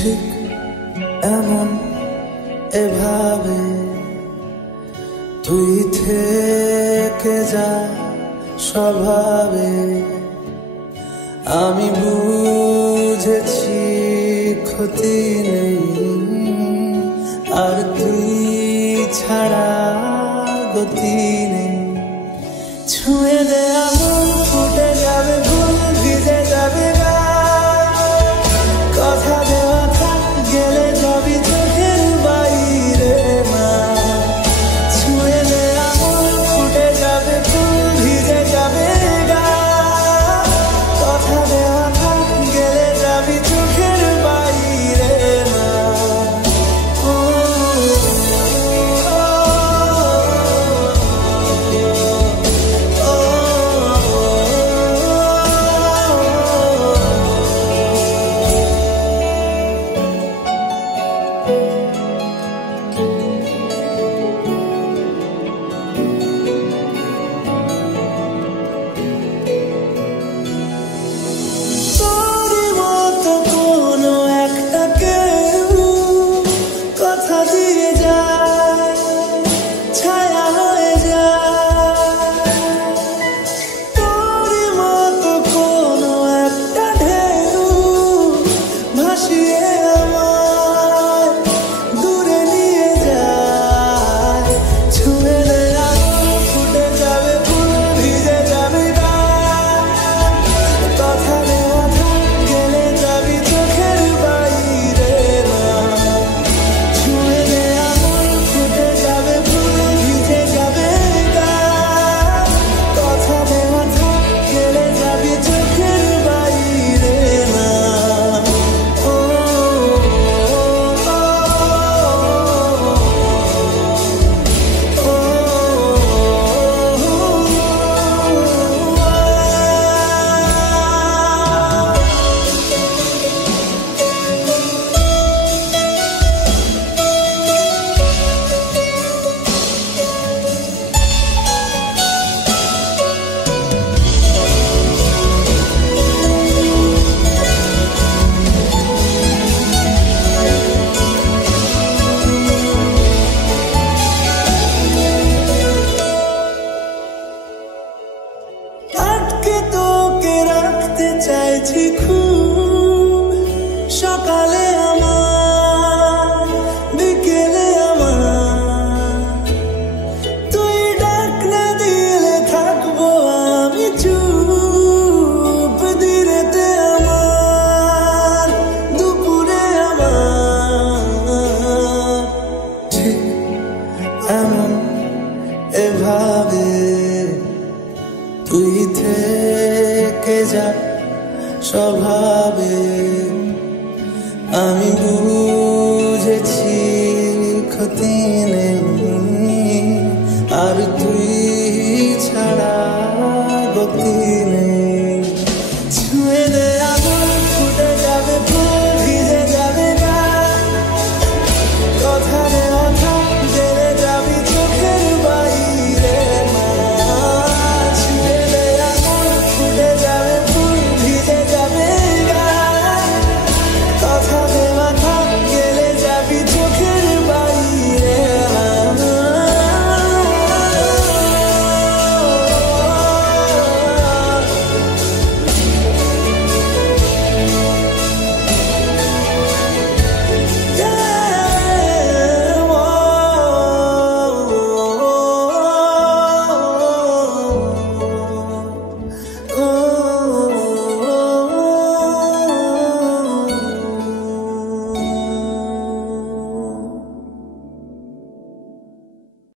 ঠিক এমন এভাবে তুই থেকে যা স্বভাবে। আমি বুঝেছি ক্ষতি নেই আর তুই ছাড়া গতি নেই। ছুঁয়ে দে আগুন ফুটে যাবে ভুল ভিজে যাবে গা। কথা দেওয়া থাক গেলে যাবি চোখের বাইরে না। ছুঁয়ে দে আগুন ফুটে যাবে ভুল ভিজে যাবে গা। কথা দেওয়া থাক গেলে যাবি চোখের বাইরে না। চাইছি খুব সকালে আমার বিকেলে আমার তুই ডাক না দিলে থাকবো আমি চুপ। দিরেতে আমার দুপুরে আমার ঠিক এমন এভাবে তুই থেকে যা স্বভাবে। আমি বুঝেছি